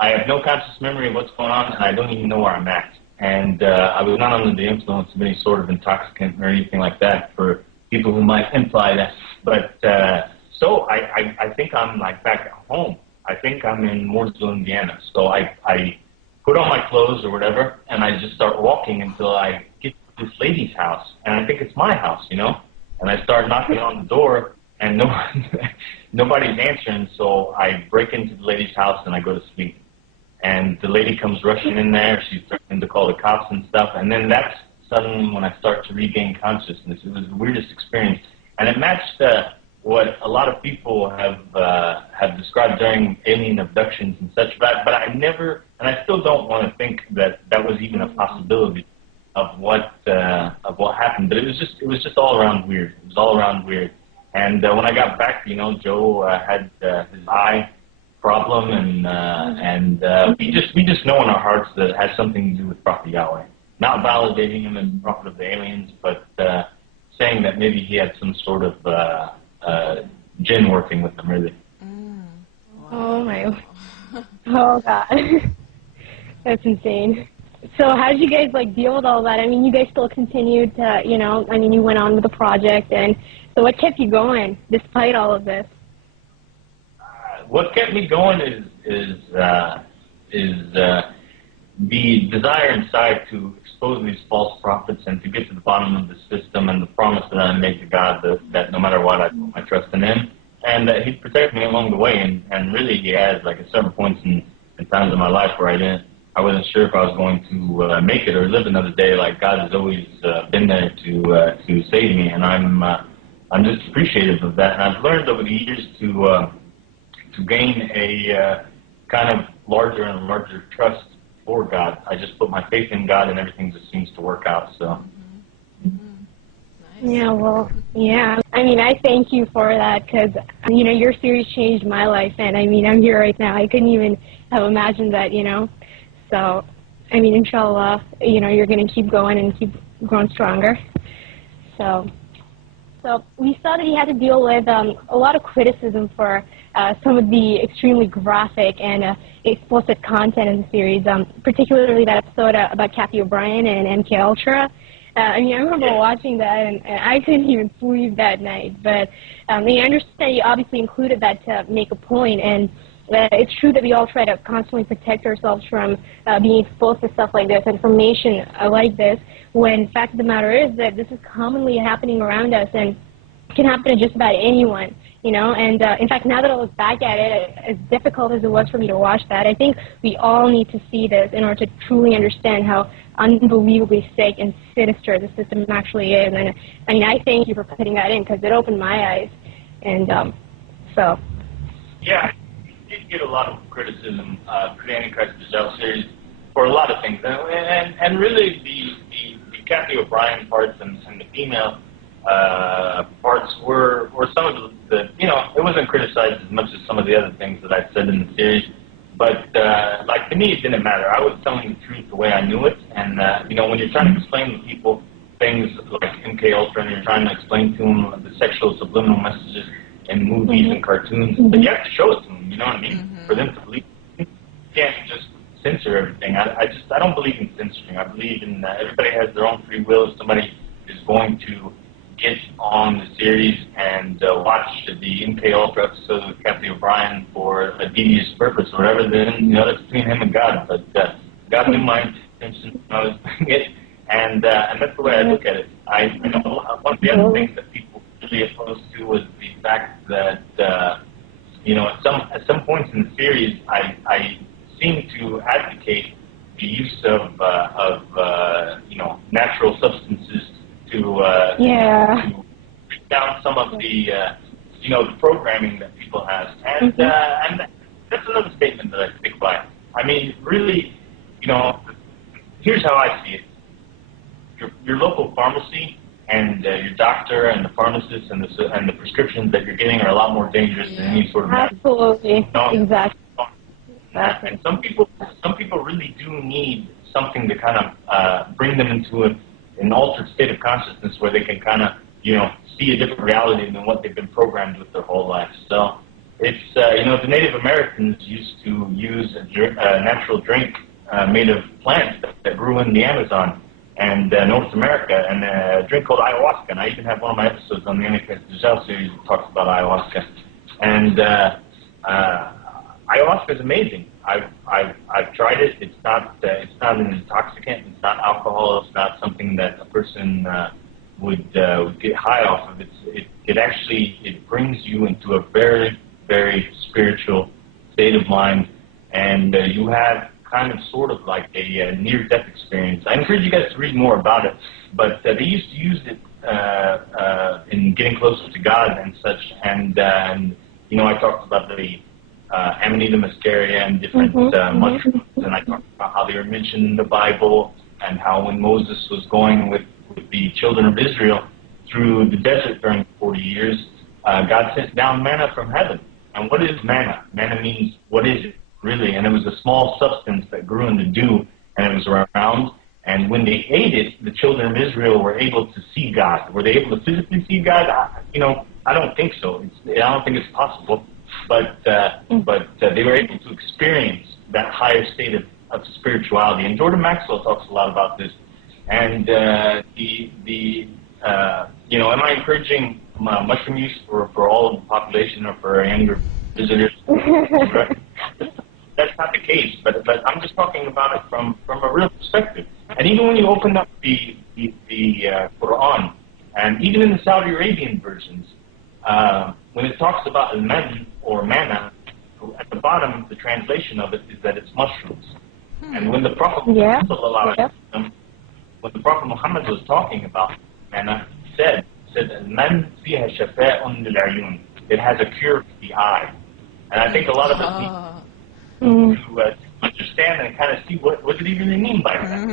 I have no conscious memory of what's going on, and I don't even know where I'm at. And I was not under the influence of any sort of intoxicant or anything like that for people who might imply that. But so I think I'm like back at home. I think I'm in Mooresville, Indiana. So I put on my clothes or whatever, and I just start walking until I get to this lady's house. And I think it's my house, you know? And I start knocking on the door, and nobody's answering. So I break into the lady's house, and I go to sleep. And the lady comes rushing in there. She's threatening to call the cops and stuff. And then that's suddenly when I start to regain consciousness. It was the weirdest experience. And it matched what a lot of people have described during alien abductions and such. But I never, and I still don't want to think that that was even a possibility of what happened. But it was just all around weird. It was all around weird. And when I got back, you know, Joe had his eye problem, and we just know in our hearts that it has something to do with Prophet Yahweh. Not validating him as the prophet of the aliens, but saying that maybe he had some sort of jinn working with him, really. Wow. Oh my! Oh God, that's insane. So how did you guys like deal with all that? I mean, you guys still continued to, you know, I mean, you went on with the project, and so what kept you going despite all of this? What kept me going is the desire inside to expose these false prophets and to get to the bottom of the system, and the promise that I made to God that no matter what, I put my trust in Him, and that He'd protect me along the way. And really, He has, like, at several points in times in my life where I wasn't sure if I was going to make it or live another day. Like, God has always been there to save me, and I'm just appreciative of that. And I've learned over the years to gain a kind of larger and larger trust for God. I just put my faith in God, and everything just seems to work out. So. Nice. Yeah, well, yeah. I mean, I thank you for that, because, you know, your series changed my life, and I mean, I'm here right now. I couldn't even have imagined that, you know. So, I mean, inshallah, you know, you're going to keep going and keep growing stronger. So we saw that you had to deal with a lot of criticism for some of the extremely graphic and explicit content in the series, particularly that episode about Kathy O'Brien and MK Ultra. I mean, I remember watching that, and I couldn't even sleep that night. But I mean, I understand you obviously included that to make a point, and it's true that we all try to constantly protect ourselves from being exposed to stuff like this, information like this, when the fact of the matter is that this is commonly happening around us and can happen to just about anyone, you know. And in fact, now that I look back at it, as difficult as it was for me to watch that, I think we all need to see this in order to truly understand how unbelievably sick and sinister the system actually is. And I mean, I thank you for putting that in, because it opened my eyes. And so. Yeah, I did get a lot of criticism for the Antichrist Dajjal series for a lot of things, and really the Kathy O'Brien parts and the female parts were some of the, you know, it wasn't criticized as much as some of the other things that I said in the series, but like, to me it didn't matter. I was telling the truth the way I knew it, and you know, when you're trying to explain to people things like MK Ultra, and you're trying to explain to them the sexual subliminal messages in movies and cartoons, but you have to show it to them, you know what I mean, for them to believe. You can't just censor everything. I don't believe in censoring. I believe in everybody has their own free will. If somebody is going to get on the series and watch the MK Ultra episode with Kathy O'Brien for a devious purpose or whatever, then, you know, that's between him and God. But God knew my intention when I was doing it, and that's the way I look at it. I know one of the other things that people really opposed to was the fact that you know, at some points in the series, I seem to advocate the use of you know, natural substances to break down some of the you know, the programming that people have, and that's another statement that I stick by. I mean, really, you know, here's how I see it: your local pharmacy and your doctor and the pharmacist and the prescriptions that you're getting are a lot more dangerous than any sort of absolutely, exactly. And some people really do need something to kind of bring them into an altered state of consciousness where they can kind of, you know, see a different reality than what they've been programmed with their whole life. So It's, the Native Americans used to use a natural drink made of plants that grew in the Amazon and North America, and a drink called ayahuasca. And I even have one of my episodes on the Antichrist Dajjal series that talks about ayahuasca. And ayahuasca is amazing. I've tried it. It's not an intoxicant. It's not alcohol. It's not something that a person would get high off of. It brings you into a very, very spiritual state of mind, and you have kind of sort of like a near-death experience. I encourage you guys to read more about it, but they used to use it in getting closer to God and such, and I talked about the Amanita muscaria and different mushrooms, and I talked about how they were mentioned in the Bible, and how when Moses was going with the children of Israel through the desert during 40 years, God sent down manna from heaven. And what is manna? Manna means, what is it, really? And it was a small substance that grew in the dew, and it was round. And when they ate it, the children of Israel were able to see God. Were they able to physically see God? I don't think so. I don't think it's possible. But they were able to experience that higher state of spirituality. And Jordan Maxwell talks a lot about this. And am I encouraging mushroom use for all of the population or for younger visitors? That's not the case, but I'm just talking about it from a real perspective. And even when you open up the Quran, and even in the Saudi Arabian versions, when it talks about al-man or manna, at the bottom the translation of it is that it's mushrooms. And when the Prophet when the Prophet Muhammad was talking about manna, he said al-man fiha shafa'un lil-ayun. It has a cure for the eye. And I think a lot of us need to understand and kind of see what did he really mean by that,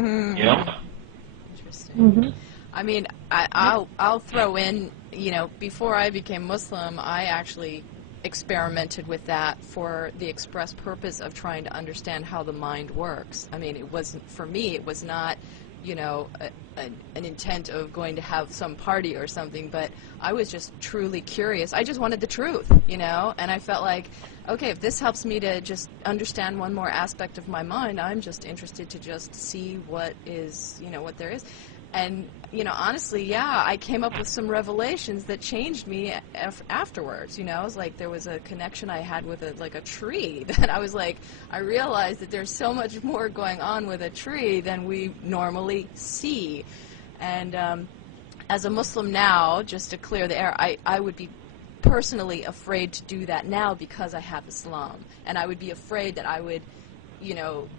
Interesting. I mean, I'll throw in, before I became Muslim, I actually experimented with that for the express purpose of trying to understand how the mind works. I mean, it wasn't, for me, it was not, an intent of going to have some party or something, but I was just truly curious. I just wanted the truth, and I felt like, okay, if this helps me to just understand one more aspect of my mind, I'm just interested to just see what is, what there is. And, honestly, yeah, I came up with some revelations that changed me afterwards, It was like there was a connection I had with a tree that I was like, I realized that there's so much more going on with a tree than we normally see. And as a Muslim now, just to clear the air, I would be personally afraid to do that now because I have Islam. And I would be afraid that I would,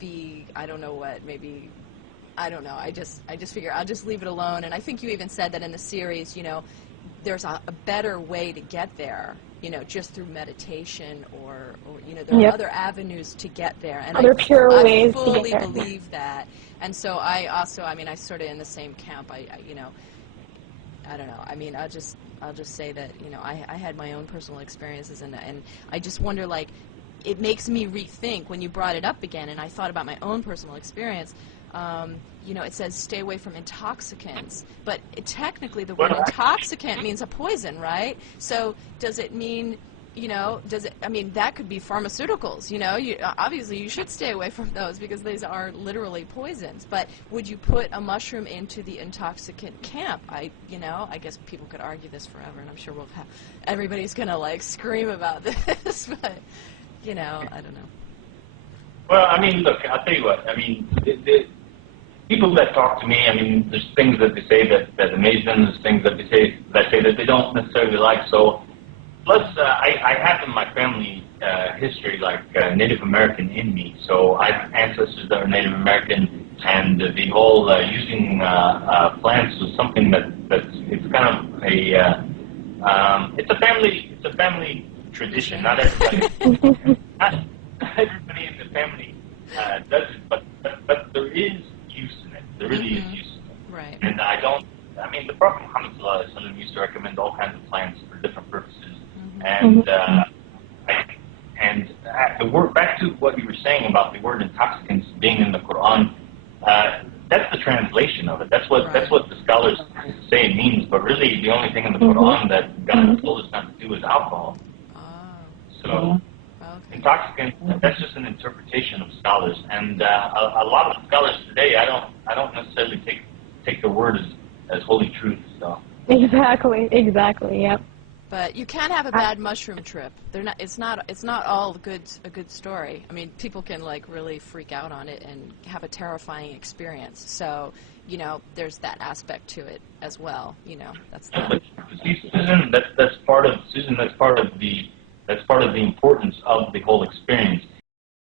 be, I don't know what, maybe... I don't know. I just figure I'll just leave it alone. And I think you even said that in the series, there's a better way to get there, just through meditation or there are other avenues to get there. And other pure ways to get there. I fully believe that. And so I also, I sort of in the same camp. I don't know. I'll just say that, I had my own personal experiences, and I just wonder, like, it makes me rethink when you brought it up again, and I thought about my own personal experience. It says stay away from intoxicants, but technically the word intoxicant means a poison, right? So does it mean, that could be pharmaceuticals, obviously you should stay away from those because these are literally poisons, but would you put a mushroom into the intoxicant camp? I guess people could argue this forever, and I'm sure everybody's going to, like, scream about this, but, I don't know. Well, look, I'll tell you what. The people that talk to me, there's things that they say that amaze them. There's things that they say that they don't necessarily like. So, plus, I have in my family history, like, Native American in me. So I have ancestors that are Native American, and the whole using plants was something that's it's kind of it's a family tradition. Not everybody. Everybody in the family does it, but there is use in it. There really is use in it. Right. And the Prophet Muhammad used to recommend all kinds of plants for different purposes. And the word, back to what you were saying about the word intoxicants being in the Quran, that's the translation of it. That's what the scholars say it means. But really, the only thing in the Quran that God told us not to do is alcohol. So Okay. intoxicant, that's just an interpretation of scholars, and a lot of scholars today, I don't necessarily take the word as holy truth. So Exactly, yep. But you can have a bad mushroom trip. They're not. It's not all a good story. I mean, people can like really freak out on it and have a terrifying experience. So, you know, there's that aspect to it as well. You know, that's yeah, the. but see, Susan, that's part of the importance of the whole experience.